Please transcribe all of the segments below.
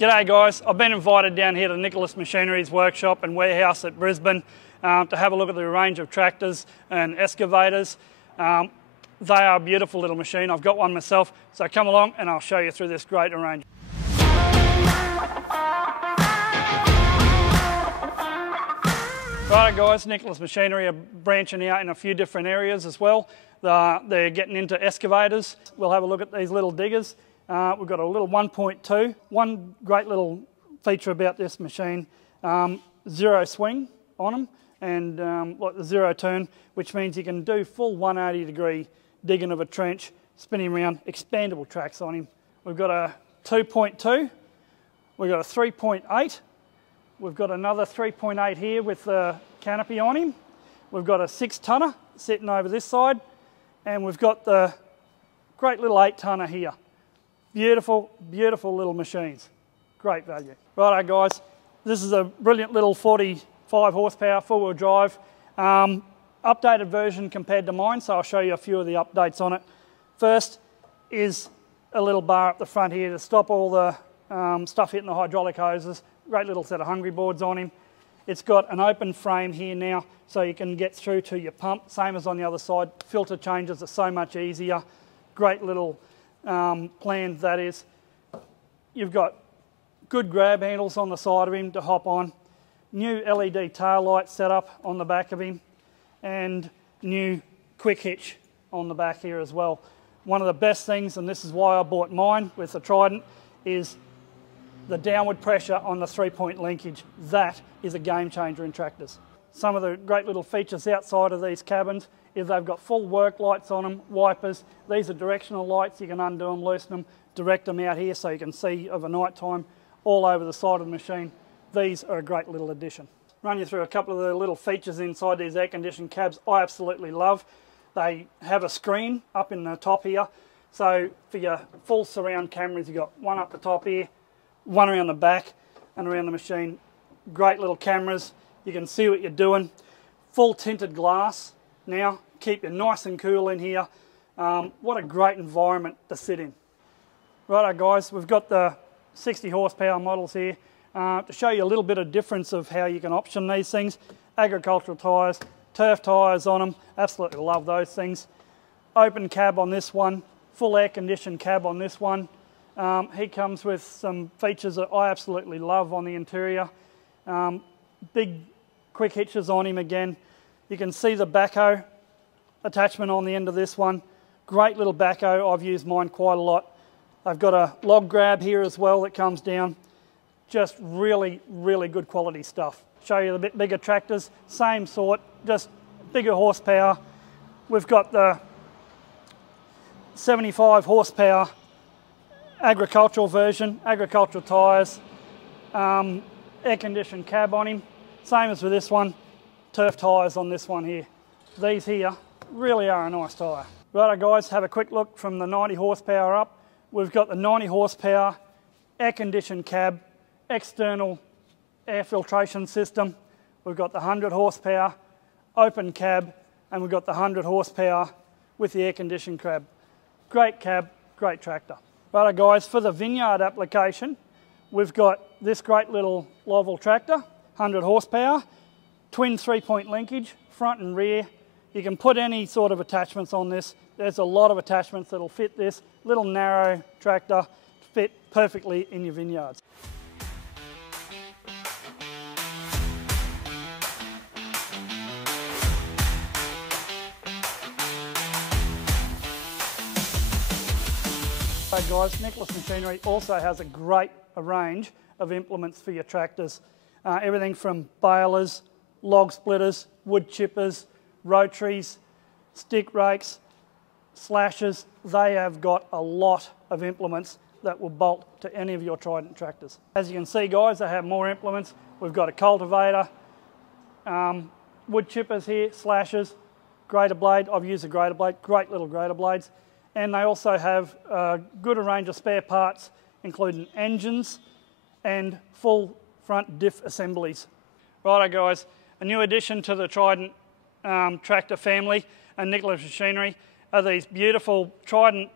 G'day guys, I've been invited down here to Nicholas Machinery's workshop and warehouse at Brisbane to have a look at the range of tractors and excavators. They are a beautiful little machine. I've got one myself, so come along and I'll show you through this great arrangement. Right guys, Nicholas Machinery are branching out in a few different areas as well. They're getting into excavators. We'll have a look at these little diggers. We've got a little 1.2. One great little feature about this machine, zero swing on them and like the zero turn, which means you can do full 180 degree digging of a trench, spinning around, expandable tracks on him. We've got a 2.2, we've got a 3.8, we've got another 3.8 here with the canopy on him. We've got a 6-tonner sitting over this side, and we've got the great little 8-tonner here. Beautiful, beautiful little machines. Great value. Righto guys, this is a brilliant little 45 horsepower four-wheel drive. Updated version compared to mine, so I'll show you a few of the updates on it. First is a little bar up the front here to stop all the stuff hitting the hydraulic hoses. Great little set of hungry boards on him. It's got an open frame here now, so you can get through to your pump, same as on the other side. Filter changes are so much easier. Great little plan that is. You've got good grab handles on the side of him to hop on, new LED tail light set up on the back of him, and new quick hitch on the back here as well. One of the best things, and this is why I bought mine with the Trident, is the downward pressure on the 3-point linkage. That is a game changer in tractors. Some of the great little features outside of these cabins is they've got full work lights on them, wipers. These are directional lights. You can undo them, loosen them, direct them out here so you can see over night time all over the side of the machine. These are a great little addition. Run you through a couple of the little features inside these air-conditioned cabs I absolutely love. They have a screen up in the top here. So for your full surround cameras, you've got one up the top here, one around the back and around the machine. Great little cameras. You can see what you're doing. Full tinted glass now. Keep you nice and cool in here. What a great environment to sit in. Righto guys, we've got the 60 horsepower models here to show you a little bit of difference of how you can option these things. Agricultural tyres, turf tyres on them. Absolutely love those things. Open cab on this one. Full air conditioned cab on this one. He comes with some features that I absolutely love on the interior. Big quick hitches on him again. You can see the backhoe attachment on the end of this one. Great little backhoe. I've used mine quite a lot. I've got a log grab here as well that comes down. Just really, really good quality stuff. Show you the bit bigger tractors. Same sort, just bigger horsepower. We've got the 75 horsepower agricultural version, agricultural tyres, air-conditioned cab on him. Same as with this one, turf tyres on this one here. These here really are a nice tyre. Righto guys, have a quick look from the 90 horsepower up. We've got the 90 horsepower air-conditioned cab, external air filtration system. We've got the 100 horsepower open cab, and we've got the 100 horsepower with the air-conditioned cab. Great cab, great tractor. Righto guys, for the vineyard application, we've got this great little Lovell tractor, 100 horsepower, twin 3-point linkage, front and rear. You can put any sort of attachments on this. There's a lot of attachments that'll fit this little narrow tractor, fit perfectly in your vineyards. Hey guys, Nicholas Machinery also has a great range of implements for your tractors. Everything from balers, log splitters, wood chippers, rotaries, stick rakes, slashers. They have got a lot of implements that will bolt to any of your Trident tractors. As you can see guys, they have more implements. We've got a cultivator, wood chippers here, slashers, grater blade. I've used a grater blade, great little grater blades. And they also have a good range of spare parts, including engines and full front diff assemblies. Righto guys, a new addition to the Trident tractor family and Nicholas Machinery are these beautiful Trident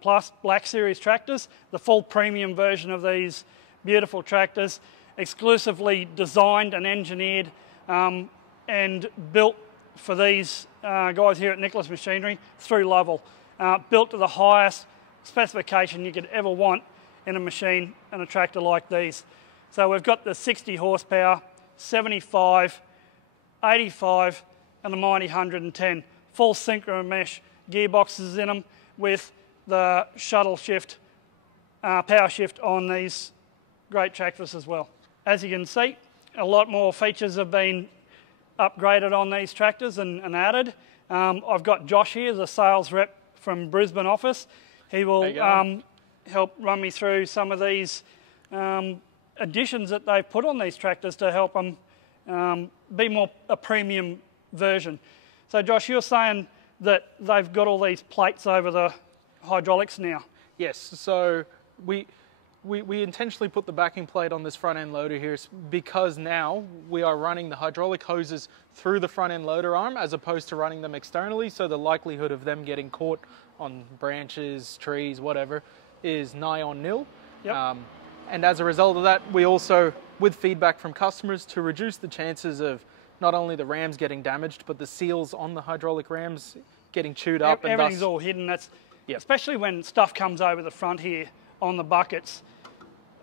Plus Black Series tractors. The full premium version of these beautiful tractors, exclusively designed and engineered and built for these guys here at Nicholas Machinery through Lovell. Built to the highest specification you could ever want in a machine and a tractor like these. So we've got the 60 horsepower, 75, 85 and the mighty 110. Full synchro mesh gearboxes in them with the shuttle shift, power shift on these great tractors as well. As you can see, a lot more features have been upgraded on these tractors and added. I've got Josh here, the sales rep from Brisbane office. He will help run me through some of these additions that they've put on these tractors to help them be more a premium version. So Josh, you're saying that they've got all these plates over the hydraulics now? Yes, so we intentionally put the backing plate on this front end loader here because now we are running the hydraulic hoses through the front end loader arm as opposed to running them externally, so the likelihood of them getting caught on branches, trees, whatever, is nigh on nil. Yep. And as a result of that, we also, with feedback from customers, to reduce the chances of not only the rams getting damaged, but the seals on the hydraulic rams getting chewed up. Everything's all hidden. That's especially when stuff comes over the front here on the buckets.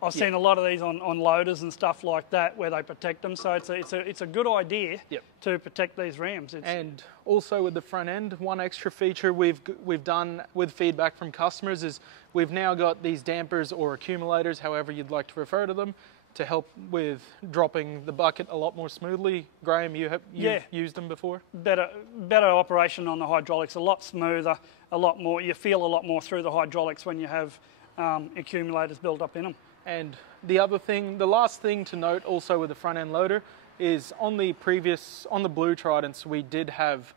I've seen a lot of these on loaders and stuff like that where they protect them. So it's a good idea to protect these rams. And also with the front end, one extra feature we've done with feedback from customers is we've now got these dampers or accumulators, however you'd like to refer to them, to help with dropping the bucket a lot more smoothly. Graham, you've used them before? Better operation on the hydraulics, a lot smoother, a lot more. You feel a lot more through the hydraulics when you have accumulators built up in them. And the last thing to note also with the front end loader is on the blue Tridents, we did have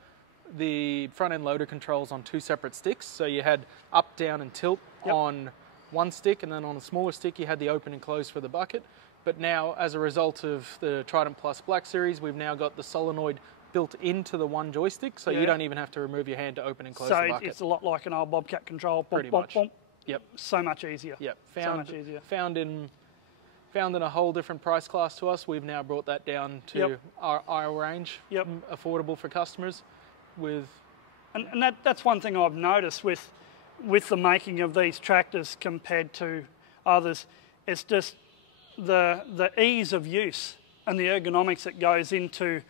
the front end loader controls on two separate sticks. So you had up, down and tilt on one stick, and then on a smaller stick you had the open and close for the bucket. But now, as a result of the Trident Plus Black Series, we've now got the solenoid built into the one joystick, so you don't even have to remove your hand to open and close the bucket. So it's a lot like an old Bobcat control. Pretty much. Yep. So much easier. Yep. So much easier. Found in a whole different price class to us. We've now brought that down to our range, affordable for customers. And that's one thing I've noticed with the making of these tractors compared to others. It's just the ease of use and the ergonomics that goes into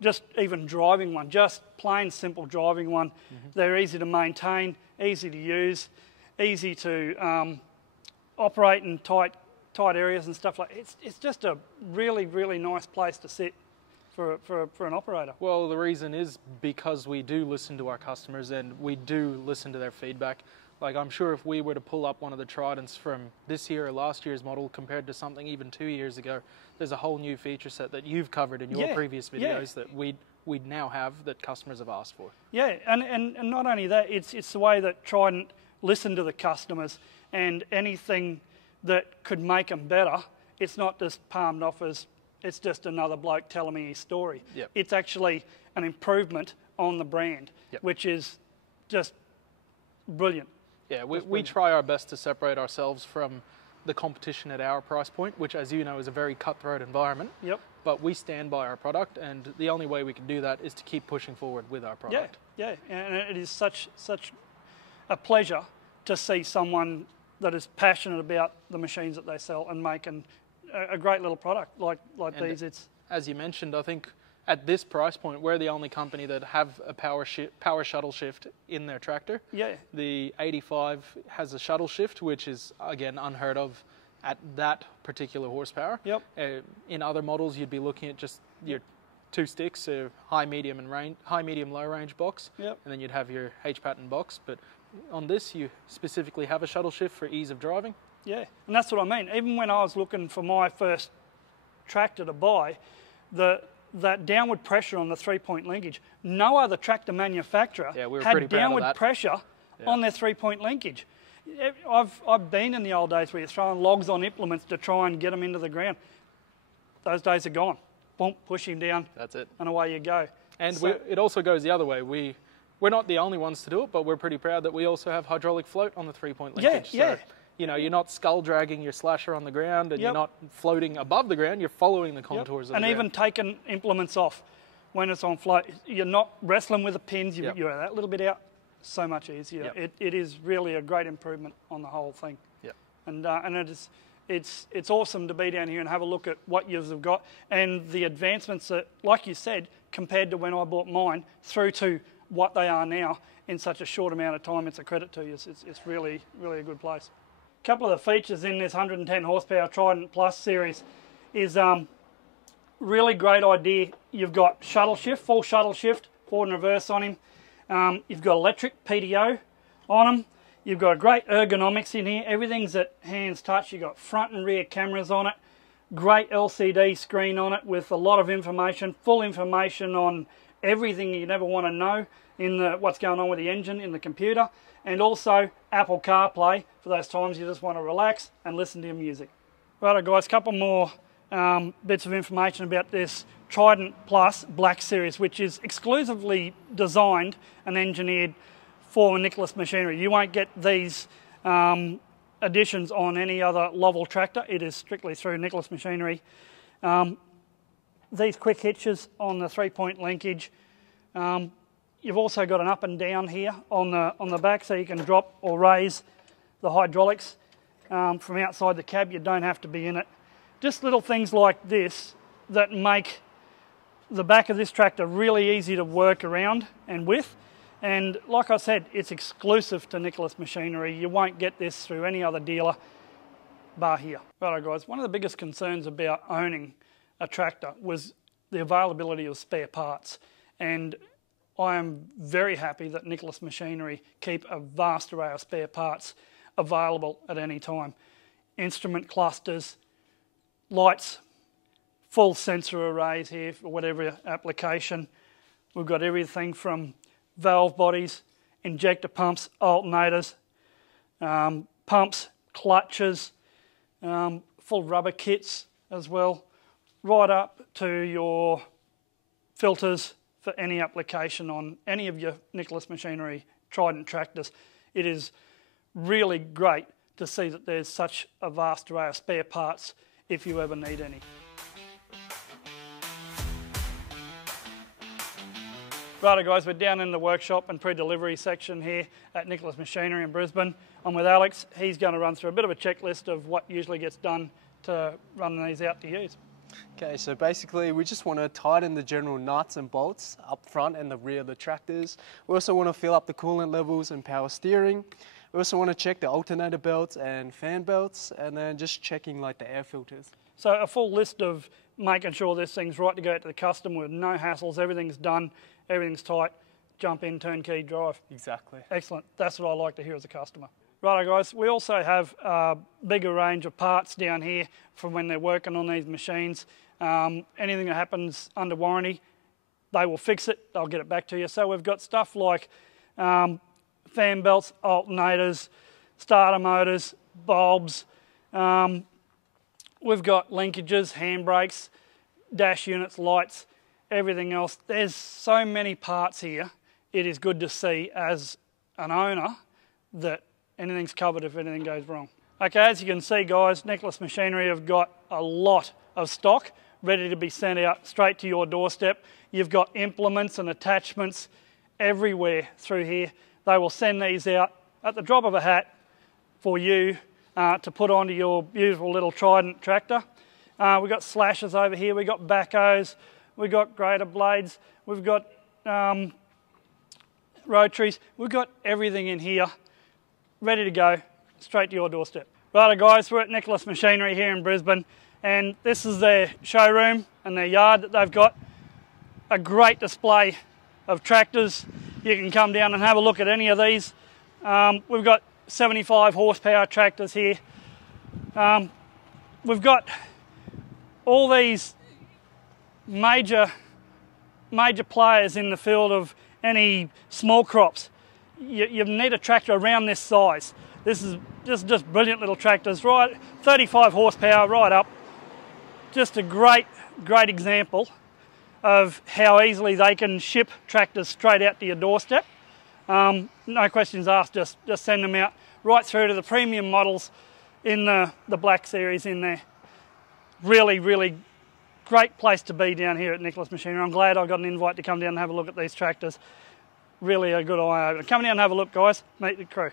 just even driving one, just plain simple driving one. They're easy to maintain, easy to use, easy to operate in tight areas and stuff like that. It's just a really, really nice place to sit for an operator. Well, the reason is because we do listen to our customers and we do listen to their feedback. Like, I'm sure if we were to pull up one of the Tridents from this year or last year's model compared to something even 2 years ago, there's a whole new feature set that you've covered in your previous videos that we now have that customers have asked for. Yeah, and not only that, it's the way that Trident listen to the customers, and anything that could make them better, it's not just palmed off as it's just another bloke telling me his story. It's actually an improvement on the brand, which is just brilliant. Yeah, we try our best to separate ourselves from the competition at our price point, which, as you know, is a very cutthroat environment. But we stand by our product, and the only way we can do that is to keep pushing forward with our product. And it is such a pleasure to see someone that is passionate about the machines that they sell and making a great little product like these. As you mentioned, I think at this price point, we're the only company that have a power shuttle shift in their tractor. The 85 has a shuttle shift, which is, again, unheard of at that particular horsepower. In other models, you'd be looking at just your two sticks, a high, medium, low range box, and then you'd have your H-pattern box. But on this, you specifically have a shuttle shift for ease of driving. And that's what I mean. Even when I was looking for my first tractor to buy, that downward pressure on the 3-point linkage, no other tractor manufacturer had downward pressure on their 3-point linkage. I've been in the old days where you're throwing logs on implements to try and get them into the ground. Those days are gone. Boom, push him down. That's it. And away you go. And it also goes the other way. We're not the only ones to do it, but we're pretty proud that we also have hydraulic float on the 3-point linkage. So You know, you're not skull dragging your slasher on the ground, and you're not floating above the ground. You're following the contours of the ground. And even taking implements off when it's on float. You're not wrestling with the pins. You're that little bit out. So much easier. It is really a great improvement on the whole thing. And it's awesome to be down here and have a look at what you've got and the advancements that, like you said, compared to when I bought mine through to what they are now in such a short amount of time. It's a credit to you. It's really, really a good place. A couple of the features in this 110 horsepower Trident Plus series is really great idea. You've got shuttle shift, full shuttle shift, forward and reverse on him. You've got electric PTO on them. You've got great ergonomics in here. Everything's at hands touch. You've got front and rear cameras on it. Great LCD screen on it with a lot of information, full information on everything you ever want to know in what's going on with the engine in the computer. And also Apple CarPlay for those times you just want to relax and listen to your music. Righto guys, a couple more bits of information about this Trident Plus Black Series, which is exclusively designed and engineered for Nicholas Machinery. You won't get these additions on any other Lovell tractor. It is strictly through Nicholas Machinery. These quick hitches on the 3-point linkage. You've also got an up and down here on the back, so you can drop or raise the hydraulics from outside the cab. You don't have to be in it. Just little things like this that make the back of this tractor really easy to work around and with. And like I said, it's exclusive to Nicholas Machinery. You won't get this through any other dealer bar here. Righto guys, one of the biggest concerns about owning a tractor was the availability of spare parts. And I am very happy that Nicholas Machinery keep a vast array of spare parts available at any time. Instrument clusters, lights, full sensor arrays here for whatever application. We've got everything from valve bodies, injector pumps, alternators, pumps, clutches, full rubber kits as well, right up to your filters for any application on any of your Nicholas Machinery Trident tractors. It is really great to see that there's such a vast array of spare parts if you ever need any. Righto guys, we're down in the workshop and pre-delivery section here at Nicholas Machinery in Brisbane. I'm with Alex. He's going to run through a bit of a checklist of what usually gets done to run these out to use. Okay, so basically we just want to tighten the general nuts and bolts up front and the rear of the tractors. We also want to fill up the coolant levels and power steering. We also want to check the alternator belts and fan belts, and then just checking like the air filters. So a full list of making sure this thing's right to go out to the customer with no hassles, everything's done, everything's tight, jump in, turnkey, drive. Exactly. Excellent. That's what I like to hear as a customer. Righto guys, we also have a bigger range of parts down here from when they're working on these machines. Anything that happens under warranty, they will fix it, they'll get it back to you. So we've got stuff like fan belts, alternators, starter motors, bulbs. We've got linkages, handbrakes, dash units, lights, everything else. There's so many parts here. It is good to see as an owner that anything's covered if anything goes wrong. Okay, as you can see guys, Nicholas Machinery have got a lot of stock ready to be sent out straight to your doorstep. You've got implements and attachments everywhere through here. They will send these out at the drop of a hat for you to put onto your beautiful little Trident tractor. We've got slashers over here, we've got backhoes, we've got grader blades, we've got rotaries, we've got everything in here ready to go straight to your doorstep. Righto guys, we're at Nicholas Machinery here in Brisbane, and this is their showroom and their yard that they've got. A great display of tractors. You can come down and have a look at any of these. We've got 75 horsepower tractors here. We've got all these major players in the field of any small crops. You need a tractor around this size. This is just brilliant little tractors, right? 35 horsepower right up. Just a great example of how easily they can ship tractors straight out to your doorstep. No questions asked, just send them out right through to the premium models in the Black Series in there. Really, really great place to be down here at Nicholas Machinery. I'm glad I got an invite to come down and have a look at these tractors. Really a good eye opener. Come down and have a look, guys. Meet the crew.